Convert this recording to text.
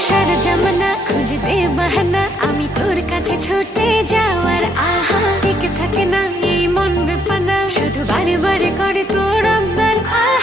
নেশার জামানা খুঁজে দে বাহানা, আমি তোর কাছে ছুটে যাওয়ার আহা টিকে থাকে না এই মন বেপানা, শুধু বারে বারে করে তোর আবদার আহা।